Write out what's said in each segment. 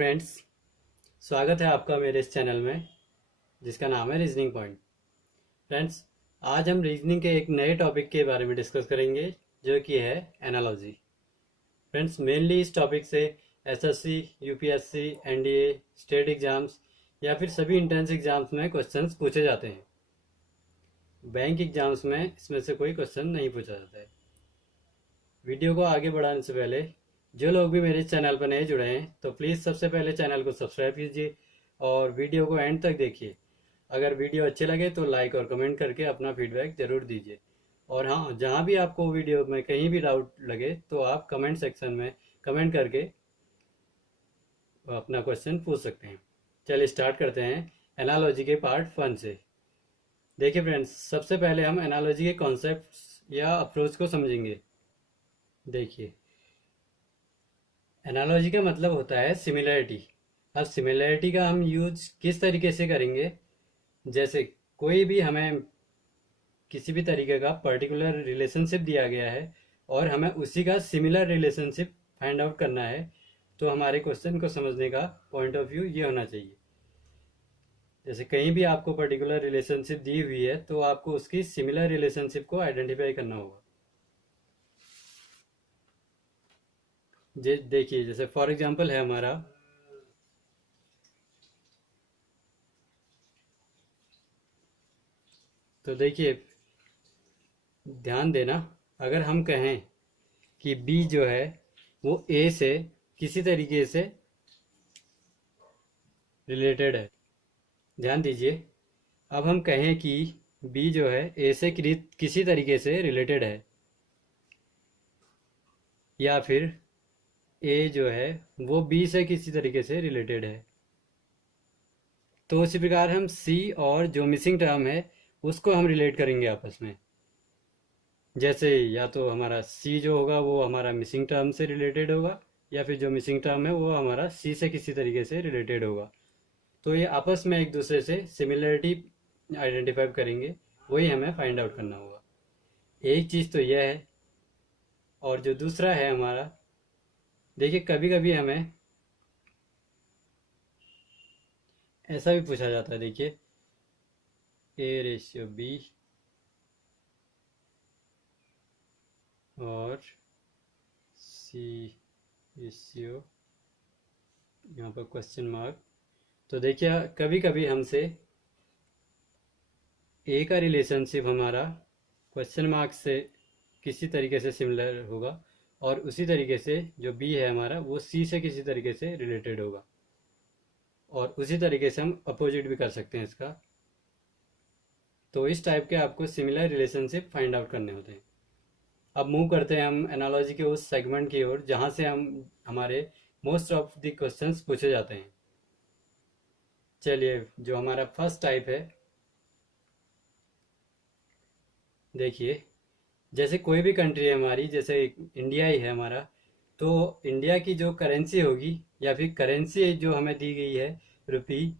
Friends, स्वागत है आपका मेरे इस चैनल में जिसका नाम है रीजनिंग पॉइंट। फ्रेंड्स, आज हम रीजनिंग के एक नए टॉपिक के बारे में डिस्कस करेंगे जो कि है एनालॉजी। फ्रेंड्स, मेनली इस टॉपिक से SSC, UPSC, NDA, state exams या फिर सभी एंट्रेंस एग्जाम्स में क्वेश्चंस पूछे जाते हैं। बैंक एग्जाम्स में इसमें से कोई क्वेश्चन नहीं पूछा जाता है। वीडियो को आगे बढ़ाने से पहले जो लोग भी मेरे चैनल पर नए जुड़े हैं तो प्लीज़ सबसे पहले चैनल को सब्सक्राइब कीजिए और वीडियो को एंड तक देखिए। अगर वीडियो अच्छे लगे तो लाइक और कमेंट करके अपना फीडबैक ज़रूर दीजिए। और हाँ, जहाँ भी आपको वीडियो में कहीं भी डाउट लगे तो आप कमेंट सेक्शन में कमेंट करके अपना क्वेश्चन पूछ सकते हैं। चलिए स्टार्ट करते हैं एनालॉजी के पार्ट 1 से। देखिए फ्रेंड्स, सबसे पहले हम एनालॉजी के कॉन्सेप्ट या अप्रोच को समझेंगे। देखिए, एनालॉजी का मतलब होता है सिमिलरिटी। अब सिमिलरिटी का हम यूज किस तरीके से करेंगे, जैसे कोई भी हमें किसी भी तरीके का पर्टिकुलर रिलेशनशिप दिया गया है और हमें उसी का सिमिलर रिलेशनशिप फाइंड आउट करना है, तो हमारे क्वेश्चन को समझने का पॉइंट ऑफ व्यू ये होना चाहिए। जैसे कहीं भी आपको पर्टिकुलर रिलेशनशिप दी हुई है तो आपको उसकी सिमिलर रिलेशनशिप को आइडेंटिफाई करना होगा। देखिए, जैसे फॉर एग्जांपल है हमारा, तो देखिए ध्यान देना, अगर हम कहें कि बी जो है वो ए से किसी तरीके से रिलेटेड है, ध्यान दीजिए, अब हम कहें कि बी जो है ए से किसी तरीके से रिलेटेड है, या फिर ए जो है वो बी से किसी तरीके से रिलेटेड है, तो उसी प्रकार हम सी और जो मिसिंग टर्म है उसको हम रिलेट करेंगे आपस में। जैसे या तो हमारा सी जो होगा वो हमारा मिसिंग टर्म से रिलेटेड होगा, या फिर जो मिसिंग टर्म है वो हमारा सी से किसी तरीके से रिलेटेड होगा। तो ये आपस में एक दूसरे से सिमिलरिटी आइडेंटिफाई करेंगे, वही हमें फाइंड आउट करना होगा। एक चीज़ तो यह है। और जो दूसरा है हमारा, देखिए कभी कभी हमें ऐसा भी पूछा जाता है। देखिए, ए रेशियो बी और सी रेशियो, यहाँ पर क्वेश्चन मार्क। तो देखिए कभी कभी हमसे ए का रिलेशनशिप हमारा क्वेश्चन मार्क से किसी तरीके से सिमिलर होगा, और उसी तरीके से जो बी है हमारा वो सी से किसी तरीके से रिलेटेड होगा, और उसी तरीके से हम अपोजिट भी कर सकते हैं इसका। तो इस टाइप के आपको सिमिलर रिलेशनशिप फाइंड आउट करने होते हैं। अब मूव करते हैं हम एनालॉजी के उस सेगमेंट की ओर जहाँ से हम हमारे मोस्ट ऑफ द क्वेश्चंस पूछे जाते हैं। चलिए, जो हमारा फर्स्ट टाइप है, देखिए जैसे कोई भी कंट्री है हमारी, जैसे इंडिया ही है हमारा, तो इंडिया की जो करेंसी होगी या फिर करेंसी जो हमें दी गई है, रुपी,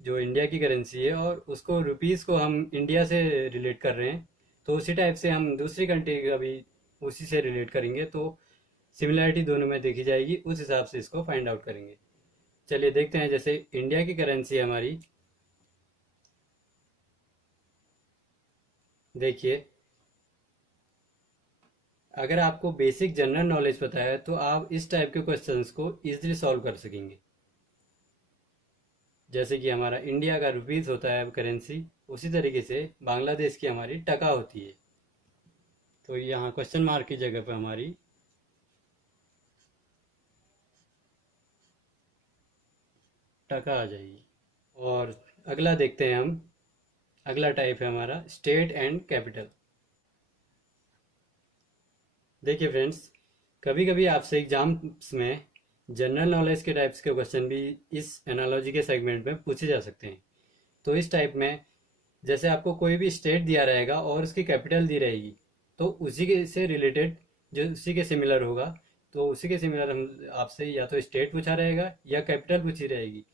जो इंडिया की करेंसी है, और उसको रुपीस को हम इंडिया से रिलेट कर रहे हैं, तो उसी टाइप से हम दूसरी कंट्री का भी उसी से रिलेट करेंगे, तो सिमिलरिटी दोनों में देखी जाएगी, उस हिसाब से इसको फाइंड आउट करेंगे। चलिए देखते हैं, जैसे इंडिया की करेंसी है हमारी, देखिए अगर आपको बेसिक जनरल नॉलेज पता है तो आप इस टाइप के क्वेश्चंस को इजीली सॉल्व कर सकेंगे। जैसे कि हमारा इंडिया का रुपीस होता है करेंसी, उसी तरीके से बांग्लादेश की हमारी टका होती है। तो यहाँ क्वेश्चन मार्क की जगह पर हमारी टका आ जाएगी। और अगला देखते हैं हम, अगला टाइप है हमारा स्टेट एंड कैपिटल। देखिए फ्रेंड्स, कभी कभी आपसे एग्जाम्स में जनरल नॉलेज के टाइप्स के क्वेश्चन भी इस एनालॉजी के सेगमेंट में पूछे जा सकते हैं। तो इस टाइप में जैसे आपको कोई भी स्टेट दिया रहेगा और उसकी कैपिटल दी रहेगी, तो उसी के से रिलेटेड जो उसी के सिमिलर होगा, तो उसी के सिमिलर हम आपसे या तो स्टेट पूछा रहेगा या कैपिटल पूछी रहेगी,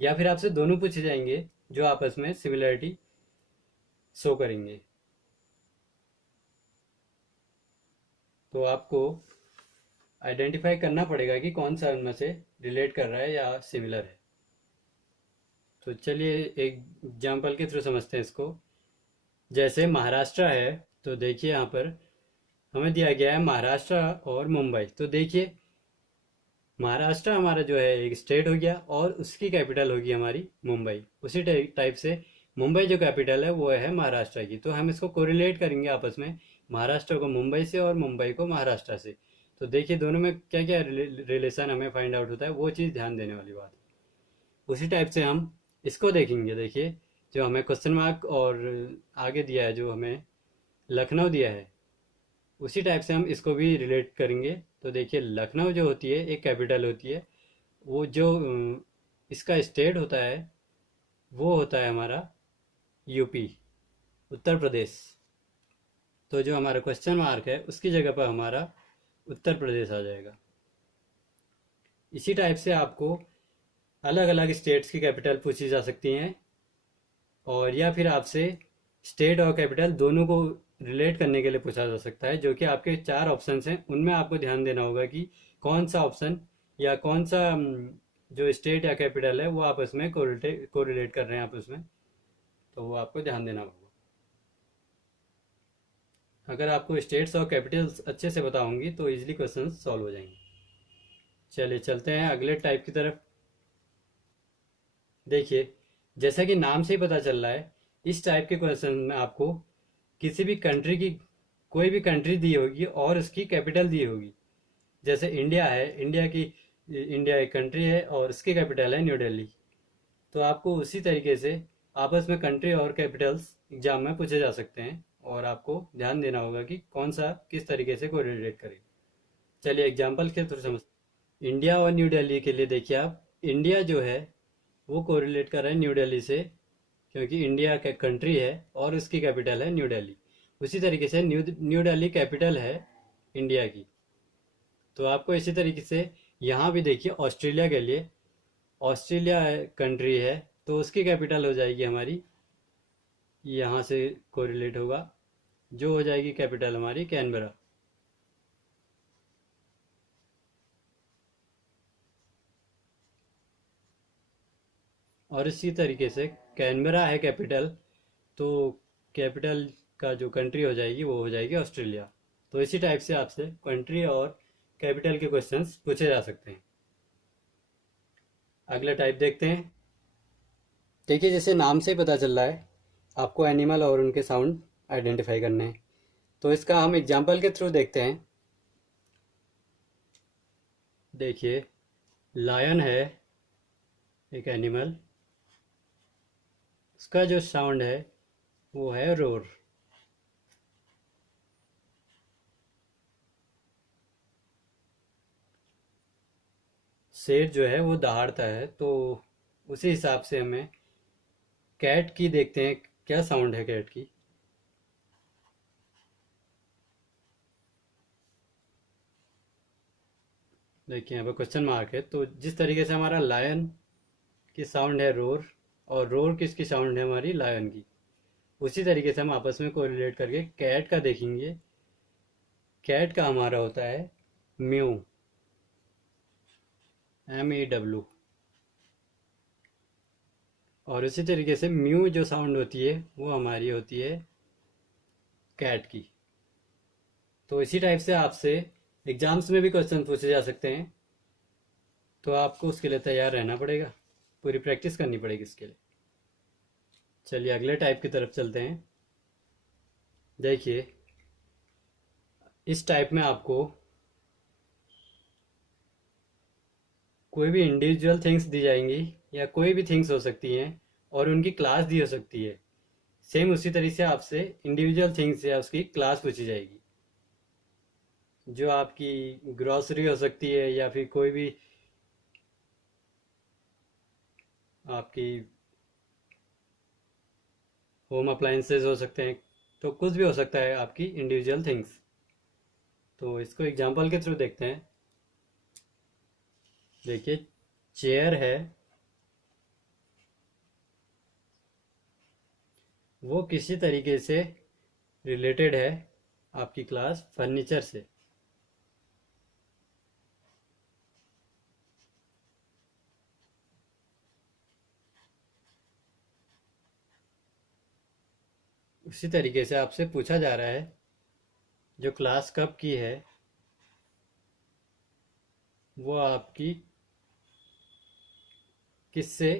या फिर आपसे दोनों पूछे जाएंगे जो आपस में सिमिलरिटी शो करेंगे। तो आपको आइडेंटिफाई करना पड़ेगा कि कौन सा उनमें से रिलेट कर रहा है या सिमिलर है। तो चलिए एक एग्जाम्पल के थ्रू समझते हैं इसको। जैसे महाराष्ट्र है, तो देखिए यहाँ पर हमें दिया गया है महाराष्ट्र और मुंबई। तो देखिए महाराष्ट्र हमारा जो है एक स्टेट हो गया और उसकी कैपिटल होगी हमारी मुंबई। उसी टाइप से मुंबई जो कैपिटल है वो है महाराष्ट्र की। तो हम इसको कोरिलेट करेंगे आपस में, महाराष्ट्र को मुंबई से और मुंबई को महाराष्ट्र से। तो देखिए दोनों में क्या क्या रिलेशन हमें फाइंड आउट होता है, वो चीज़ ध्यान देने वाली बात है। उसी टाइप से हम इसको देखेंगे। देखिए जो हमें क्वेश्चन मार्क और आगे दिया है, जो हमें लखनऊ दिया है, उसी टाइप से हम इसको भी रिलेट करेंगे। तो देखिए लखनऊ जो होती है एक कैपिटल होती है, वो जो इसका स्टेट होता है वो होता है हमारा यूपी, उत्तर प्रदेश। तो जो हमारा क्वेश्चन मार्क है उसकी जगह पर हमारा उत्तर प्रदेश आ जाएगा। इसी टाइप से आपको अलग अलग स्टेट्स की कैपिटल पूछी जा सकती हैं, और या फिर आपसे स्टेट और कैपिटल दोनों को रिलेट करने के लिए पूछा जा सकता है। जो कि आपके 4 ऑप्शंस हैं, उनमें आपको ध्यान देना होगा कि कौन सा ऑप्शन या कौन सा जो स्टेट या कैपिटल है वो आपस में कोरिलेट कर रहे हैं आपस में। तो वो आपको ध्यान देना होगा। अगर आपको स्टेट्स और कैपिटल्स अच्छे से पता होंगी तो इजीली क्वेश्चन सॉल्व हो जाएंगे। चलिए चलते हैं अगले टाइप की तरफ। देखिए जैसा कि नाम से ही पता चल रहा है, इस टाइप के क्वेश्चन में आपको किसी भी कंट्री की कोई भी कंट्री दी होगी और उसकी कैपिटल दी होगी। जैसे इंडिया है, इंडिया एक कंट्री है और उसकी कैपिटल है न्यू दिल्ली। तो आपको उसी तरीके से आपस में कंट्री और कैपिटल्स एग्जाम में पूछे जा सकते हैं, और आपको ध्यान देना होगा कि कौन सा किस तरीके से कोरिलेट करे। चलिए एग्जाम्पल के थ्रू समझ। इंडिया और न्यू दिल्ली के लिए देखिए आप, इंडिया जो है वो कोरिलेट कर रहा है न्यू दिल्ली से, क्योंकि इंडिया का कंट्री है और उसकी कैपिटल है न्यू दिल्ली। उसी तरीके से न्यू दिल्ली कैपिटल है इंडिया की। तो आपको इसी तरीके से यहाँ भी देखिए ऑस्ट्रेलिया के लिए, ऑस्ट्रेलिया कंट्री है तो उसकी कैपिटल हो जाएगी हमारी, यहाँ से कोरिलेट होगा, जो हो जाएगी कैपिटल हमारी कैनबरा। और इसी तरीके से कैनबरा है कैपिटल, तो कैपिटल का जो कंट्री हो जाएगी वो हो जाएगी ऑस्ट्रेलिया। तो इसी टाइप से आपसे कंट्री और कैपिटल के क्वेश्चंस पूछे जा सकते हैं। अगला टाइप देखते हैं। देखिए जैसे नाम से पता चल रहा है आपको एनिमल और उनके साउंड आइडेंटिफाई करने हैं, तो इसका हम एग्जाम्पल के थ्रू देखते हैं। देखिए लायन है एक एनिमल, उसका जो साउंड है वो है रोर। शेर जो है वो दहाड़ता है। तो उसी हिसाब से हमें कैट की देखते हैं क्या साउंड है कैट की। देखिए यहाँ पे क्वेश्चन मार्क है। तो जिस तरीके से हमारा लायन की साउंड है रोर, और रोर किसकी साउंड है हमारी लायन की, उसी तरीके से हम आपस में कोरिलेट करके कैट का देखेंगे। कैट का हमारा होता है म्यू, MEW। और उसी तरीके से म्यू जो साउंड होती है वो हमारी होती है कैट की। तो इसी टाइप से आपसे एग्जाम्स में भी क्वेश्चन पूछे जा सकते हैं, तो आपको उसके लिए तैयार रहना पड़ेगा, पूरी प्रैक्टिस करनी पड़ेगी इसके लिए। चलिए अगले टाइप की तरफ चलते हैं। देखिए इस टाइप में आपको कोई भी इंडिविजुअल थिंग्स दी जाएंगी, या कोई भी थिंग्स हो सकती हैं और उनकी क्लास दी हो सकती है। सेम उसी तरीके से आपसे इंडिविजुअल थिंग्स या उसकी क्लास पूछी जाएगी। जो आपकी ग्रॉसरी हो सकती है, या फिर कोई भी आपकी होम अप्लायंसेस हो सकते हैं, तो कुछ भी हो सकता है आपकी इंडिविजुअल थिंग्स। तो इसको एग्जांपल के थ्रू देखते हैं। देखिए चेयर है, वो किसी तरीके से रिलेटेड है आपकी क्लास फर्नीचर से। उसी तरीके से आपसे पूछा जा रहा है जो क्लास कब की है वो आपकी किससे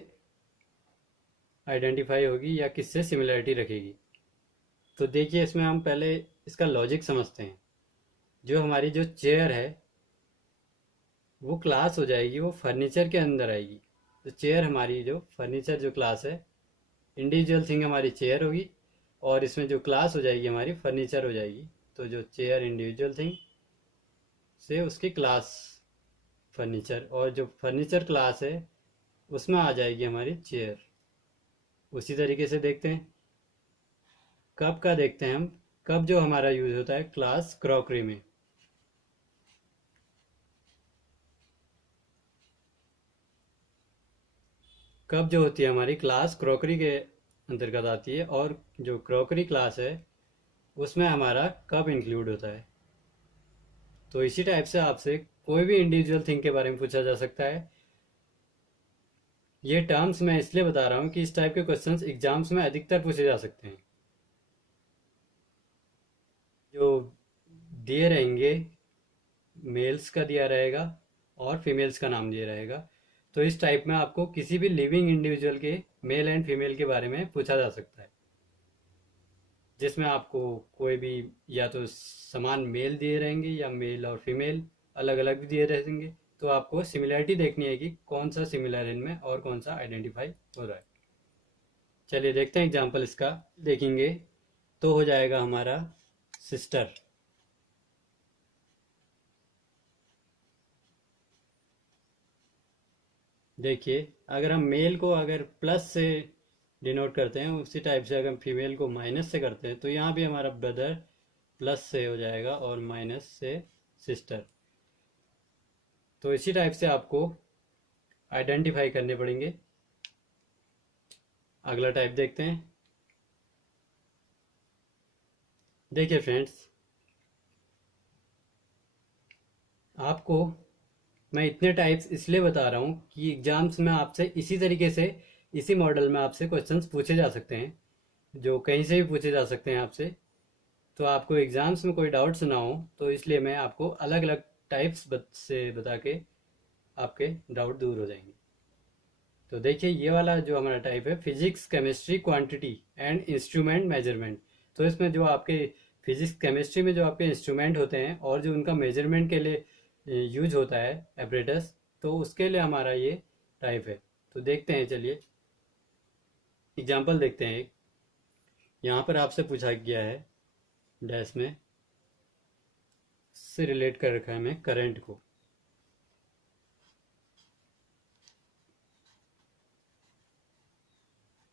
आइडेंटिफाई होगी या किससे सिमिलरिटी रखेगी। तो देखिए इसमें हम पहले इसका लॉजिक समझते हैं। जो हमारी जो चेयर है वो क्लास हो जाएगी, वो फर्नीचर के अंदर आएगी। तो चेयर हमारी जो फर्नीचर जो क्लास है, इंडिविजुअल थिंग हमारी चेयर होगी और इसमें जो क्लास हो जाएगी हमारी फर्नीचर हो जाएगी। तो जो चेयर इंडिविजुअल थिंग से उसकी क्लास फर्नीचर, और जो फर्नीचर क्लास है उसमें आ जाएगी हमारी चेयर। उसी तरीके से देखते हैं कब का, देखते हैं हम कब जो हमारा यूज होता है क्लास क्रॉकरी में। कब जो होती है हमारी क्लास क्रॉकरी के अंतर्गत आती है, और जो क्रॉकरी क्लास है उसमें हमारा कब इंक्लूड होता है। तो इसी टाइप से आपसे कोई भी इंडिविजुअल थिंग के बारे में पूछा जा सकता है। ये टर्म्स मैं इसलिए बता रहा हूँ कि इस टाइप के क्वेश्चंस एग्जाम्स में अधिकतर पूछे जा सकते हैं। जो दिए रहेंगे मेल्स का दिया रहेगा और फीमेल्स का नाम दिया रहेगा। तो इस टाइप में आपको किसी भी लिविंग इंडिविजुअल के मेल एंड फीमेल के बारे में पूछा जा सकता है, जिसमें आपको कोई भी या तो समान मेल दिए रहेंगे या मेल और फीमेल अलग अलग भी दिए रहेंगे। तो आपको सिमिलरिटी देखनी है कि कौन सा सिमिलर इनमें और कौन सा आइडेंटिफाई हो रहा है। चलिए देखते हैं एग्जाम्पल इसका। देखेंगे तो हो जाएगा हमारा सिस्टर। देखिए अगर हम मेल को अगर प्लस से डिनोट करते हैं, उसी टाइप से अगर हम फीमेल को माइनस से करते हैं, तो यहाँ भी हमारा ब्रदर प्लस से हो जाएगा और माइनस से सिस्टर। तो इसी टाइप से आपको आइडेंटिफाई करने पड़ेंगे। अगला टाइप देखते हैं। देखिए फ्रेंड्स, आपको मैं इतने टाइप्स इसलिए बता रहा हूँ कि एग्जाम्स में आपसे इसी तरीके से, इसी मॉडल में आपसे क्वेश्चंस पूछे जा सकते हैं, जो कहीं से भी पूछे जा सकते हैं आपसे। तो आपको एग्जाम्स में कोई डाउट्स ना हो, तो इसलिए मैं आपको अलग अलग टाइप्स से बता के आपके डाउट दूर हो जाएंगे। तो देखिए ये वाला जो हमारा टाइप है physics chemistry quantity and instrument measurement. तो इसमें जो आपके फिजिक्स केमिस्ट्री में जो आपके इंस्ट्रूमेंट होते हैं और जो उनका मेजरमेंट के लिए यूज होता है एपरेटस, तो उसके लिए हमारा ये टाइप है। तो देखते हैं, चलिए एग्जाम्पल देखते हैं। यहाँ पर आपसे पूछा गया है डैश में से रिलेट कर रखा है हमें करंट को।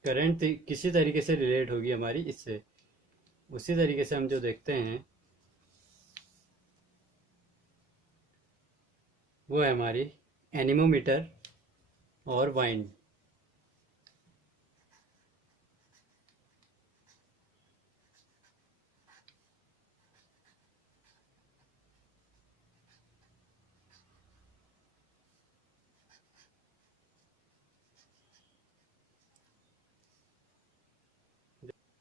करंट किसी तरीके से रिलेट होगी हमारी इससे। उसी तरीके से हम जो देखते हैं वो है हमारी एनीमोमीटर और वाइंड।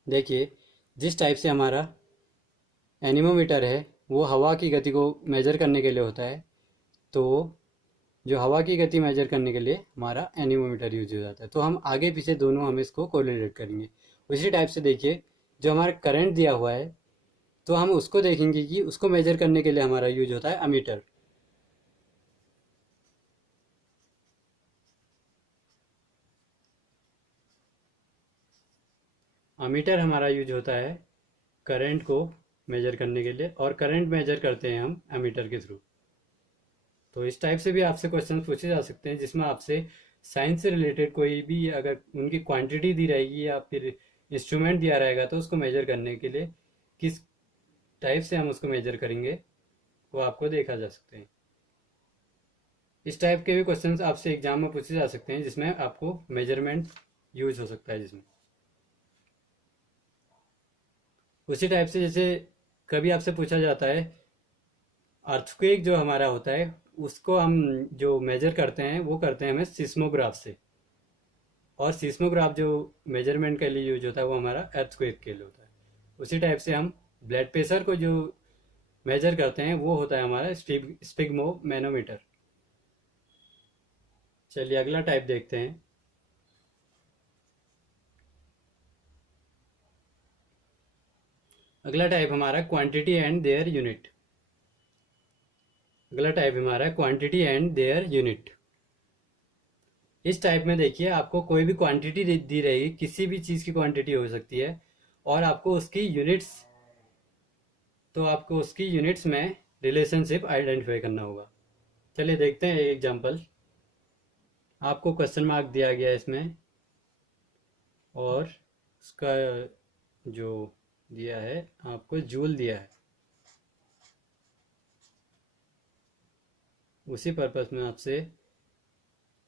देखिए जिस टाइप से हमारा एनीमोमीटर है वो हवा की गति को मेजर करने के लिए होता है, तो जो हवा की गति मेजर करने के लिए हमारा एनीमोमीटर यूज हो जाता है। तो हम आगे पीछे दोनों हम इसको कोरिलेट करेंगे। उसी टाइप से देखिए जो हमारा करंट दिया हुआ है, तो हम उसको देखेंगे कि उसको मेजर करने के लिए हमारा यूज होता है अमीटर। अमीटर हमारा यूज होता है करंट को मेजर करने के लिए, और करंट मेजर करते हैं हम एमीटर के थ्रू। तो इस टाइप से भी आपसे क्वेश्चन पूछे जा सकते हैं, जिसमें आपसे साइंस से रिलेटेड कोई भी अगर उनकी क्वांटिटी दी रहेगी या फिर इंस्ट्रूमेंट दिया रहेगा, तो उसको मेजर करने के लिए किस टाइप से हम उसको मेजर करेंगे वो आपको देखा जा सकते हैं। इस टाइप के भी क्वेश्चंस आपसे एग्जाम में पूछे जा सकते हैं, जिसमें आपको मेजरमेंट यूज हो सकता है। जिसमें उसी टाइप से जैसे कभी आपसे पूछा जाता है अर्थक्वेक जो हमारा होता है, उसको हम जो मेजर करते हैं वो करते हैं हमें सिस्मोग्राफ से। और सिस्मोग्राफ जो मेजरमेंट के लिए यूज होता है वो हमारा अर्थक्वेक के लिए होता है। उसी टाइप से हम ब्लड प्रेशर को जो मेजर करते हैं वो होता है हमारा स्पिग्मो मैनोमीटर। चलिए अगला टाइप देखते हैं। अगला टाइप हमारा क्वांटिटी एंड देयर यूनिट। अगला टाइप हमारा क्वांटिटी एंड देयर यूनिट। इस टाइप में देखिए आपको कोई भी क्वांटिटी दी रहेगी, किसी भी चीज़ की क्वांटिटी हो सकती है, और आपको उसकी यूनिट्स, तो आपको उसकी यूनिट्स में रिलेशनशिप आइडेंटिफाई करना होगा। चलिए देखते हैं एक एग्जांपल। आपको क्वेश्चन मार्क दिया गया है इसमें, और उसका जो दिया है आपको जूल दिया है। उसी पर्पस में आपसे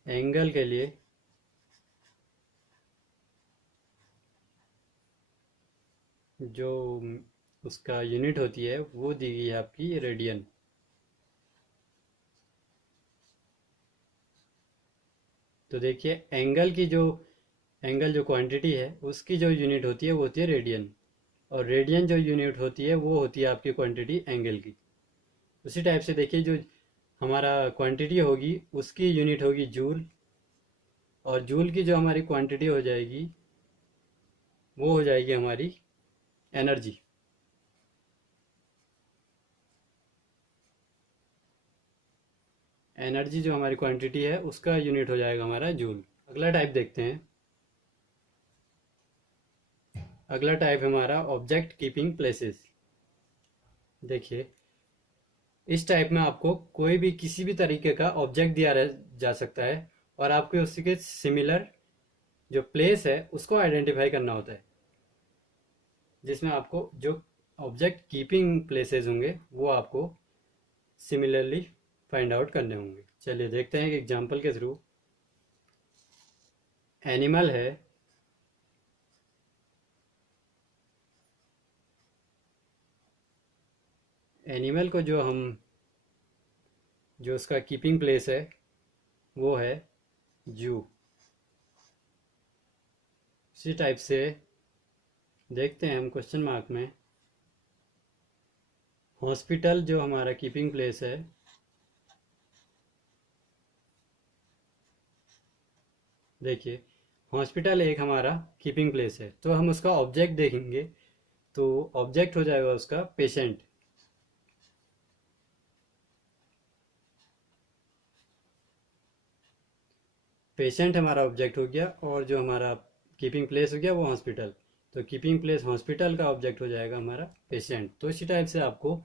एंगल के लिए जो उसका यूनिट होती है वो दी गई है आपकी रेडियन। तो देखिए एंगल जो क्वांटिटी है उसकी जो यूनिट होती है वो होती है रेडियन, और रेडियन जो यूनिट होती है वो होती है आपकी क्वांटिटी एंगल की। उसी टाइप से देखिए जो हमारा क्वांटिटी होगी उसकी यूनिट होगी जूल, और जूल की जो हमारी क्वांटिटी हो जाएगी वो हो जाएगी हमारी एनर्जी। एनर्जी जो हमारी क्वांटिटी है उसका यूनिट हो जाएगा हमारा जूल। अगला टाइप देखते हैं। अगला टाइप हमारा ऑब्जेक्ट कीपिंग प्लेसेस। देखिए इस टाइप में आपको कोई भी किसी भी तरीके का ऑब्जेक्ट दिया जा सकता है, और आपको उसी के सिमिलर जो प्लेस है उसको आइडेंटिफाई करना होता है, जिसमें आपको जो ऑब्जेक्ट कीपिंग प्लेसेस होंगे वो आपको सिमिलरली फाइंड आउट करने होंगे। चलिए देखते हैं एक एग्जांपल के थ्रू। एनिमल है, एनिमल को जो उसका कीपिंग प्लेस है वो है जू। इसी टाइप से देखते हैं हम क्वेश्चन मार्क में हॉस्पिटल जो हमारा कीपिंग प्लेस है देखिए हॉस्पिटल एक हमारा कीपिंग प्लेस है, तो हम उसका ऑब्जेक्ट देखेंगे तो ऑब्जेक्ट हो जाएगा उसका पेशेंट। पेशेंट हमारा ऑब्जेक्ट हो गया, और जो हमारा कीपिंग प्लेस हो गया वो हॉस्पिटल। तो कीपिंग प्लेस हॉस्पिटल का ऑब्जेक्ट हो जाएगा हमारा पेशेंट। तो इसी टाइप से आपको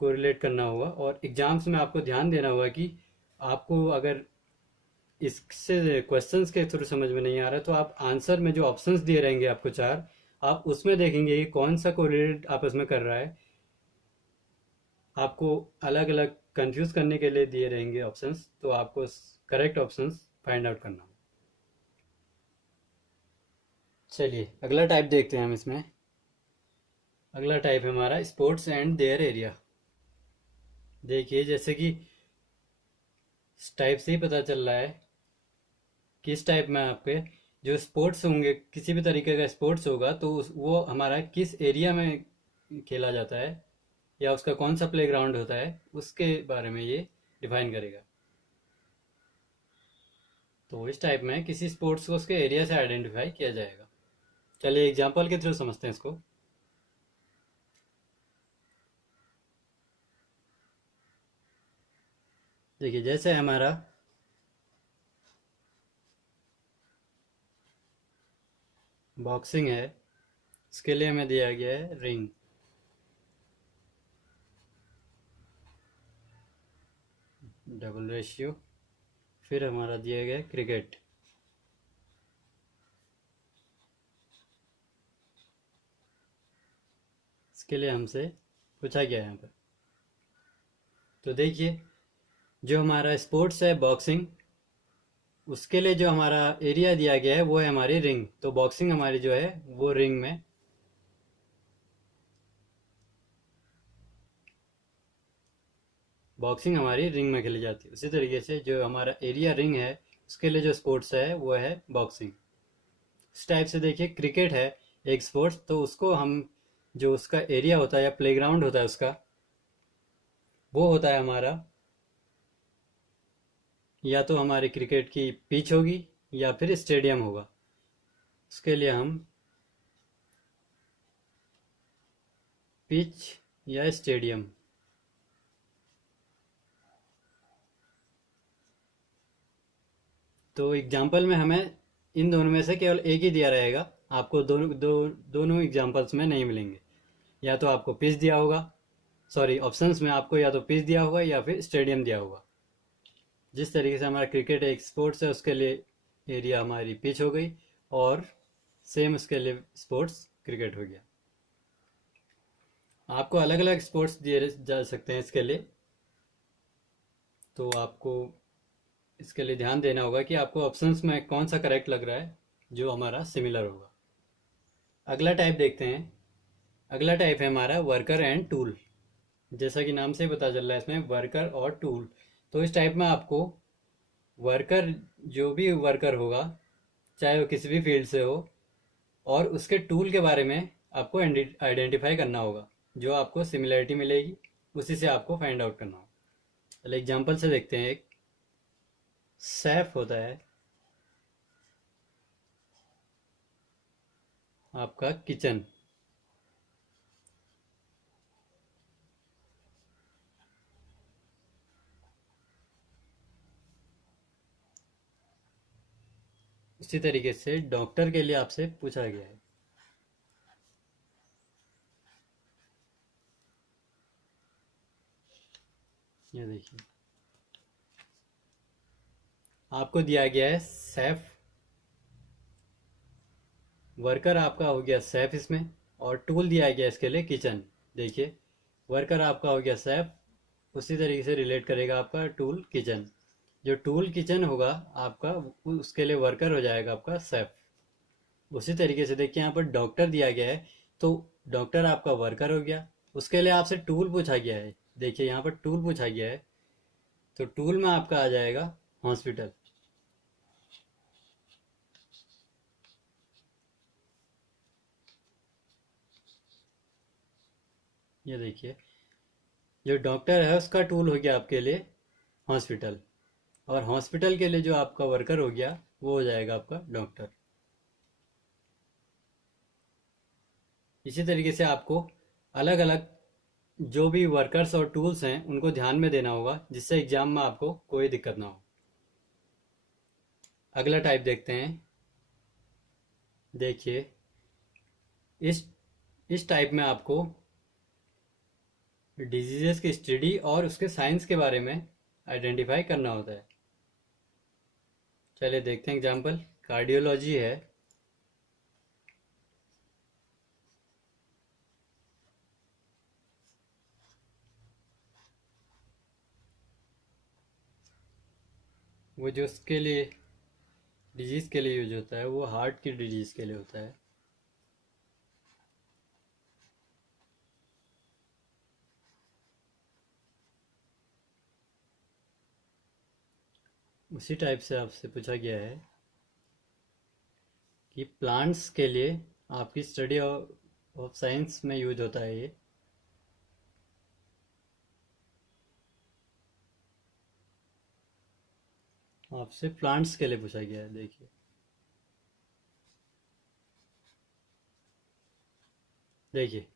कोरिलेट करना होगा, और एग्जाम्स में आपको ध्यान देना होगा कि आपको अगर इससे क्वेश्चंस के थ्रू समझ में नहीं आ रहा है तो आप आंसर में जो ऑप्शंस दिए रहेंगे आपको चार, आप उसमें देखेंगे कि कौन सा कोरिलेट आपस में कर रहा है। आपको अलग अलग कंफ्यूज करने के लिए दिए रहेंगे ऑप्शंस, तो आपको करेक्ट ऑप्शंस फाइंड आउट करना होगा। चलिए अगला टाइप देखते हैं हम इसमें। अगला टाइप है हमारा स्पोर्ट्स एंड देयर एरिया। देखिए जैसे कि इस टाइप से ही पता चल रहा है कि इस टाइप में आपके जो स्पोर्ट्स होंगे, किसी भी तरीके का स्पोर्ट्स होगा तो वो हमारा किस एरिया में खेला जाता है या उसका कौन सा प्लेग्राउंड होता है उसके बारे में ये डिफाइन करेगा। तो इस टाइप में किसी स्पोर्ट्स को उसके एरिया से आइडेंटिफाई किया जाएगा। चलिए एग्जांपल के थ्रू समझते हैं इसको। देखिए जैसे हमारा बॉक्सिंग है, इसके लिए हमें दिया गया है रिंग। Double ratio. फिर हमारा दिया गया है क्रिकेट। इसके लिए हमसे पूछा गया है यहाँ पर। तो देखिए जो हमारा स्पोर्ट्स है बॉक्सिंग, उसके लिए जो हमारा एरिया दिया गया है वो है हमारी रिंग। तो बॉक्सिंग हमारी जो है वो रिंग में, बॉक्सिंग हमारी रिंग में खेली जाती है। उसी तरीके से जो हमारा एरिया रिंग है उसके लिए जो स्पोर्ट्स है वो है बॉक्सिंग। इस टाइप से देखिए क्रिकेट है, एक स्पोर्ट्स, तो उसको हम, जो उसका एरिया होता है या प्लेग्राउंड होता है उसका, वो होता है हमारा, या तो हमारे क्रिकेट की पिच होगी या फिर स्टेडियम होगा। उसके लिए हम पिच या स्टेडियम, तो एग्जाम्पल में हमें इन दोनों में से केवल एक ही दिया रहेगा। आपको दोनों एग्जाम्पल्स में नहीं मिलेंगे। या तो आपको पिच दिया होगा, सॉरी, ऑप्शंस में आपको या तो पिच दिया होगा या फिर स्टेडियम दिया होगा। जिस तरीके से हमारा क्रिकेट एक स्पोर्ट्स है, उसके लिए एरिया हमारी पिच हो गई, और सेम उसके लिए स्पोर्ट्स क्रिकेट हो गया। आपको अलग अलग स्पोर्ट्स दिए जा सकते हैं इसके लिए, तो आपको इसके लिए ध्यान देना होगा कि आपको ऑप्शंस में कौन सा करेक्ट लग रहा है जो हमारा सिमिलर होगा। अगला टाइप देखते हैं। अगला टाइप है हमारा वर्कर एंड टूल। जैसा कि नाम से ही पता चल रहा है, इसमें वर्कर और टूल। तो इस टाइप में आपको वर्कर, जो भी वर्कर होगा, चाहे वो किसी भी फील्ड से हो, और उसके टूल के बारे में आपको आइडेंटिफाई करना होगा। जो आपको सिमिलरिटी मिलेगी उसी से आपको फाइंड आउट करना होगा। चलिए एग्जांपल से देखते हैं। एक सेफ होता है आपका किचन। उसी तरीके से डॉक्टर के लिए आपसे पूछा गया है। ये देखिए, आपको दिया गया है सेफ। वर्कर आपका हो गया सेफ इसमें, और टूल दिया गया इसके लिए किचन। देखिए, वर्कर आपका हो गया सेफ, उसी तरीके से रिलेट करेगा आपका टूल किचन। जो टूल किचन होगा आपका, उसके लिए वर्कर हो जाएगा आपका सेफ। उसी तरीके से देखिए, यहाँ पर डॉक्टर दिया गया है, तो डॉक्टर आपका वर्कर हो गया, उसके लिए आपसे टूल पूछा गया है। देखिए यहाँ पर टूल पूछा गया है, तो टूल में आपका आ जाएगा हॉस्पिटल। ये देखिए, जो डॉक्टर है उसका टूल हो गया आपके लिए हॉस्पिटल, और हॉस्पिटल के लिए जो आपका वर्कर हो गया वो हो जाएगा आपका डॉक्टर। इसी तरीके से आपको अलग अलग जो भी वर्कर्स और टूल्स हैं उनको ध्यान में देना होगा, जिससे एग्जाम में आपको कोई दिक्कत ना हो। अगला टाइप देखते हैं। देखिए, इस इस टाइप में आपको डिजीजेस की स्टडी और उसके साइंस के बारे में आइडेंटिफाई करना होता है। चलिए देखते हैं एग्जाम्पल। कार्डियोलॉजी है, वो जो उसके लिए डिजीज़ के लिए यूज होता है, वो हार्ट की डिजीज़ के लिए होता है। उसी टाइप से आपसे पूछा गया है कि प्लांट्स के लिए आपकी स्टडी ऑफ साइंस में यूज होता है ये। आपसे प्लांट्स के लिए पूछा गया है। देखिए, देखिए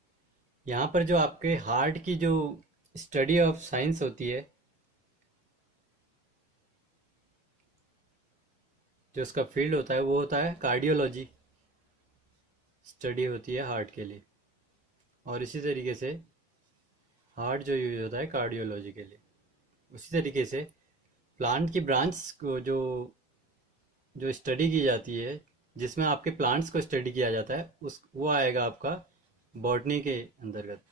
यहाँ पर जो आपके हार्ट की जो स्टडी ऑफ साइंस होती है, जो उसका फील्ड होता है वो होता है कार्डियोलॉजी। स्टडी होती है हार्ट के लिए, और इसी तरीके से हार्ट जो यूज होता है कार्डियोलॉजी के लिए। उसी तरीके से प्लांट की ब्रांच को जो जो स्टडी की जाती है, जिसमें आपके प्लांट्स को स्टडी किया जाता है, उस वो आएगा आपका बॉटनी के अंतर्गत।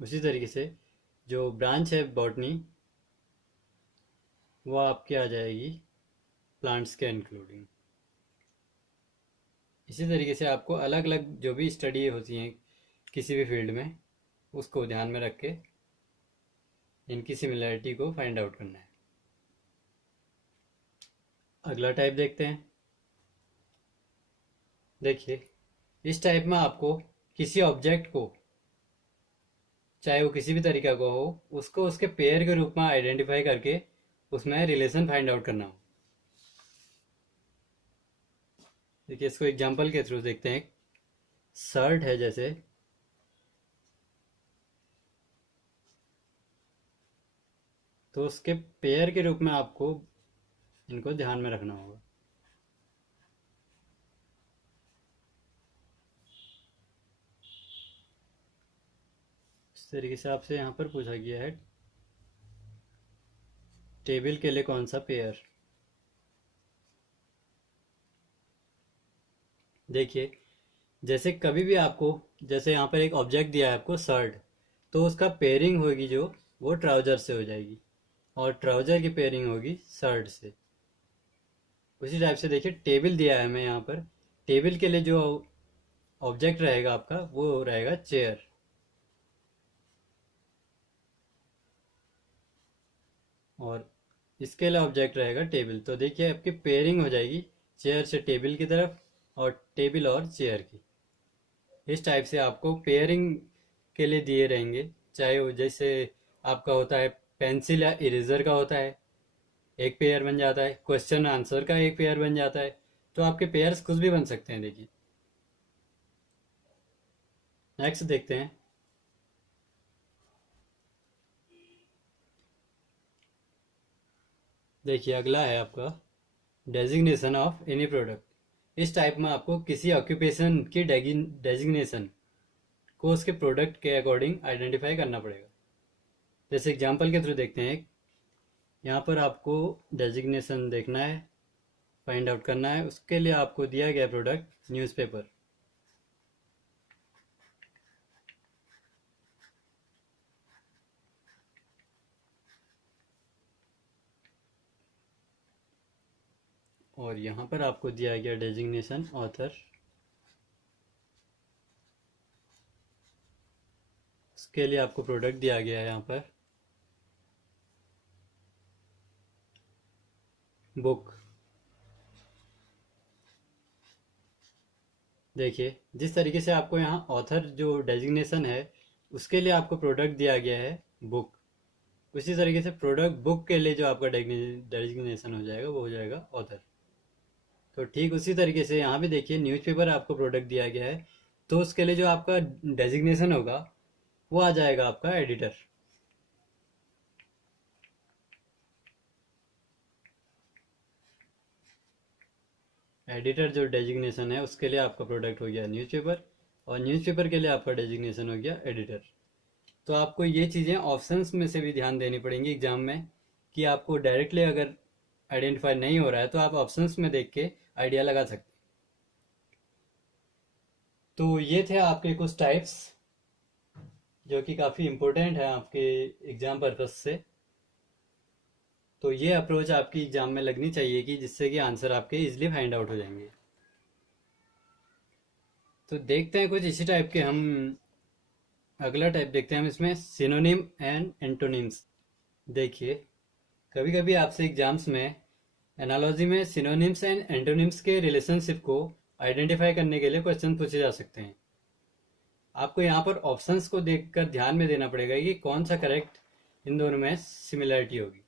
उसी तरीके से जो ब्रांच है बॉटनी, वो आपके आ जाएगी प्लांट्स के इंक्लूडिंग। इसी तरीके से आपको अलग अलग जो भी स्टडी होती हैं किसी भी फील्ड में, उसको ध्यान में रख के इनकी सिमिलरिटी को फाइंड आउट करना है। अगला टाइप देखते हैं। देखिए, इस टाइप में आपको किसी ऑब्जेक्ट को, चाहे वो किसी भी तरीका का हो, उसको उसके पेयर के रूप में आइडेंटिफाई करके उसमें रिलेशन फाइंड आउट करना हो। देखिए, इसको एग्जांपल के थ्रू देखते हैं। शर्ट है जैसे, तो उसके पेयर के रूप में आपको इनको ध्यान में रखना होगा। इस तरीके से आपसे यहाँ पर पूछा गया है, टेबल के लिए कौन सा पेयर। देखिए, जैसे कभी भी आपको, जैसे यहाँ पर एक ऑब्जेक्ट दिया है आपको शर्ट, तो उसका पेयरिंग होगी जो, वो ट्राउजर से हो जाएगी, और ट्राउजर की पेयरिंग होगी शर्ट से। उसी टाइप से देखिए, टेबल दिया है हमें यहाँ पर, टेबल के लिए जो ऑब्जेक्ट रहेगा आपका वो रहेगा चेयर, और इसके लिए ऑब्जेक्ट रहेगा टेबल। तो देखिए, आपकी पेयरिंग हो जाएगी चेयर से टेबल की तरफ, और टेबल और चेयर की। इस टाइप से आपको पेयरिंग के लिए दिए रहेंगे, चाहे वो जैसे आपका होता है पेंसिल या इरेजर का होता है, एक पेयर बन जाता है, क्वेश्चन आंसर का एक पेयर बन जाता है। तो आपके पेयर्स कुछ भी बन सकते हैं। देखिए, नेक्स्ट देखते हैं। देखिए, अगला है आपका डेजिग्नेशन ऑफ एनी प्रोडक्ट। इस टाइप में आपको किसी ऑक्यूपेशन की डेजिग्नेशन को उसके प्रोडक्ट के अकॉर्डिंग आइडेंटिफाई करना पड़ेगा। जैसे एग्जांपल के थ्रू देखते हैं। यहाँ पर आपको डेजिग्नेशन देखना है, फाइंड आउट करना है। उसके लिए आपको दिया गया प्रोडक्ट न्यूज़पेपर। और यहाँ पर आपको दिया गया डेजिग्नेशन ऑथर। उसके लिए आपको प्रोडक्ट दिया गया है यहाँ पर बुक। देखिए, जिस तरीके से आपको यहाँ ऑथर जो डेजिग्नेशन है, उसके लिए आपको प्रोडक्ट दिया गया है बुक, उसी तरीके से प्रोडक्ट बुक के लिए जो आपका डेजिग्नेशन हो जाएगा वो हो जाएगा ऑथर। तो ठीक उसी तरीके से यहाँ भी देखिए, न्यूज़पेपर आपको प्रोडक्ट दिया गया है, तो उसके लिए जो आपका डेजिग्नेशन होगा वो आ जाएगा आपका एडिटर। एडिटर जो डेजिग्नेशन है उसके लिए आपका प्रोडक्ट हो गया न्यूज़पेपर, और न्यूज़पेपर के लिए आपका डेजिग्नेशन हो गया एडिटर। तो आपको ये चीज़ें ऑप्शंस में से भी ध्यान देनी पड़ेंगी एग्जाम में, कि आपको डायरेक्टली अगर आइडेंटिफाई नहीं हो रहा है तो आप ऑप्शंस में देख के आइडिया लगा सकते हैं। तो ये थे आपके कुछ टाइप्स जो कि काफ़ी इम्पोर्टेंट है आपके एग्जाम पर्पज से। तो ये अप्रोच आपकी एग्जाम में लगनी चाहिए, कि जिससे कि आंसर आपके इजीली फाइंड आउट हो जाएंगे। तो देखते हैं कुछ इसी टाइप के हम। अगला टाइप देखते हैं हम इसमें, सिनोनिम एंड एंटोनिम्स। देखिए, कभी कभी आपसे एग्जाम्स में एनालॉजी में सिनोनिम्स एंड एंटोनिम्स के रिलेशनशिप को आइडेंटिफाई करने के लिए क्वेश्चन पूछे जा सकते हैं। आपको यहाँ पर ऑप्शंस को देखकर ध्यान में देना पड़ेगा कि कौन सा करेक्ट इन दोनों में सिमिलरिटी होगी।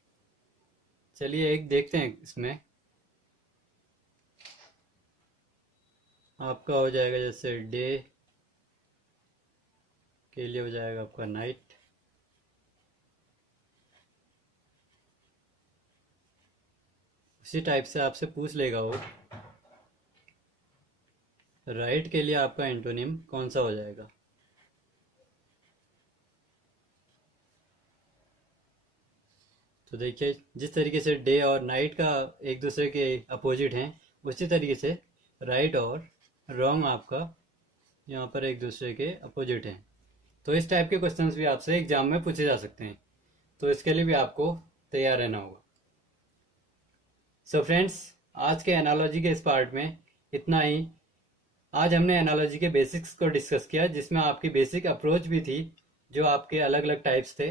चलिए एक देखते हैं। इसमें आपका हो जाएगा, जैसे डे के लिए हो जाएगा आपका नाइट, उसी टाइप से आपसे पूछ लेगा वो। राइट के लिए आपका एंटोनिम कौन सा हो जाएगा। तो देखिए, जिस तरीके से डे और नाइट का एक दूसरे के अपोजिट हैं, उसी तरीके से राइट और रॉन्ग आपका यहाँ पर एक दूसरे के अपोजिट हैं। तो इस टाइप के क्वेश्चंस भी आपसे एग्जाम में पूछे जा सकते हैं, तो इसके लिए भी आपको तैयार रहना होगा। सो फ्रेंड्स, आज के एनालॉजी के इस पार्ट में इतना ही। आज हमने एनालॉजी के बेसिक्स को डिस्कस किया, जिसमें आपकी बेसिक अप्रोच भी थी, जो आपके अलग अलग टाइप्स थे।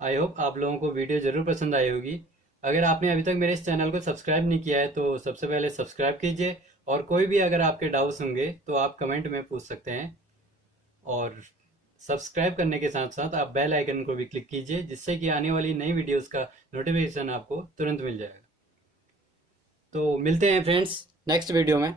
आई होप आप लोगों को वीडियो ज़रूर पसंद आई होगी। अगर आपने अभी तक मेरे इस चैनल को सब्सक्राइब नहीं किया है तो सबसे पहले सब्सक्राइब कीजिए, और कोई भी अगर आपके डाउट्स होंगे तो आप कमेंट में पूछ सकते हैं। और सब्सक्राइब करने के साथ साथ आप बेल आइकन को भी क्लिक कीजिए, जिससे कि आने वाली नई वीडियोस का नोटिफिकेशन आपको तुरंत मिल जाएगा। तो मिलते हैं फ्रेंड्स नेक्स्ट वीडियो में।